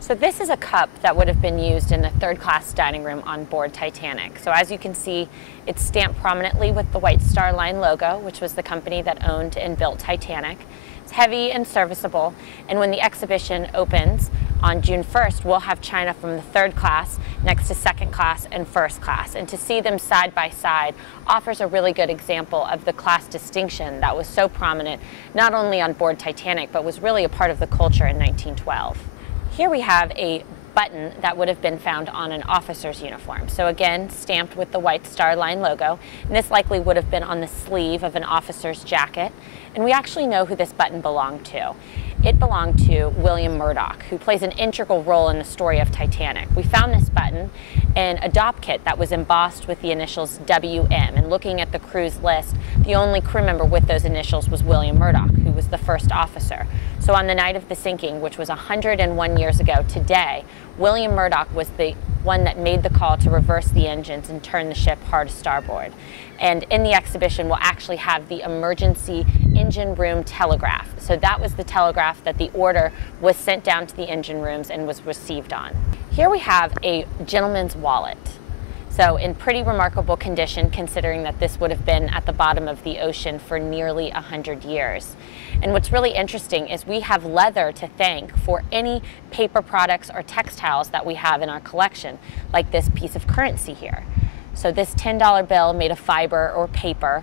So this is a cup that would have been used in a third-class dining room on board Titanic. So as you can see, it's stamped prominently with the White Star Line logo, which was the company that owned and built Titanic. It's heavy and serviceable, and when the exhibition opens on June 1st, we'll have china from the third class next to second class and first class. And to see them side by side offers a really good example of the class distinction that was so prominent not only on board Titanic, but was really a part of the culture in 1912. Here we have a button that would have been found on an officer's uniform. So again, stamped with the White Star Line logo, and this likely would have been on the sleeve of an officer's jacket. And we actually know who this button belonged to. It belonged to William Murdoch, who plays an integral role in the story of Titanic. We found this button in a dop kit that was embossed with the initials WM, and looking at the crew's list, the only crew member with those initials was William Murdoch, who was the first officer. So on the night of the sinking, which was 101 years ago today, William Murdoch was the one that made the call to reverse the engines and turn the ship hard starboard. And in the exhibition, we'll actually have the emergency engine room telegraph. So that was the telegraph that the order was sent down to the engine rooms and was received on. Here we have a gentleman's wallet. So in pretty remarkable condition, considering that this would have been at the bottom of the ocean for nearly 100 years. And what's really interesting is we have leather to thank for any paper products or textiles that we have in our collection, like this piece of currency here. So this $10 bill made of fiber or paper,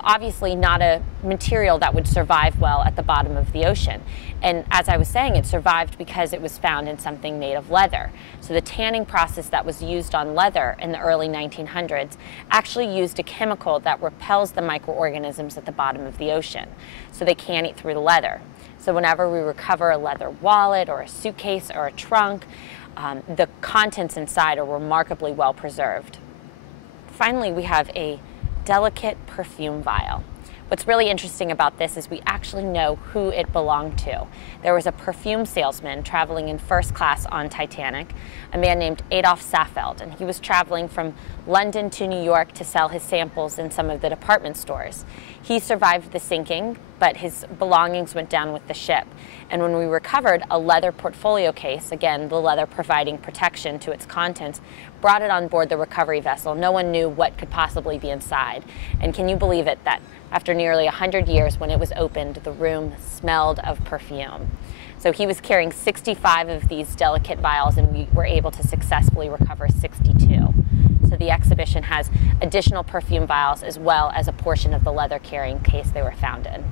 obviously not a material that would survive well at the bottom of the ocean. And as I was saying, it survived because it was found in something made of leather. So the tanning process that was used on leather in the early 1900s actually used a chemical that repels the microorganisms at the bottom of the ocean, so they can't eat through the leather. So whenever we recover a leather wallet or a suitcase or a trunk, the contents inside are remarkably well preserved. Finally, we have a delicate perfume vial. What's really interesting about this is we actually know who it belonged to. There was a perfume salesman traveling in first class on Titanic, a man named Adolf Safeld, and he was traveling from London to New York to sell his samples in some of the department stores. He survived the sinking, but his belongings went down with the ship. And when we recovered a leather portfolio case, again, the leather providing protection to its contents, brought it on board the recovery vessel, no one knew what could possibly be inside. And can you believe it, that after nearly 100 years, when it was opened, the room smelled of perfume. So he was carrying 65 of these delicate vials, and we were able to successfully recover 62. So the exhibition has additional perfume vials as well as a portion of the leather carrying case they were found in.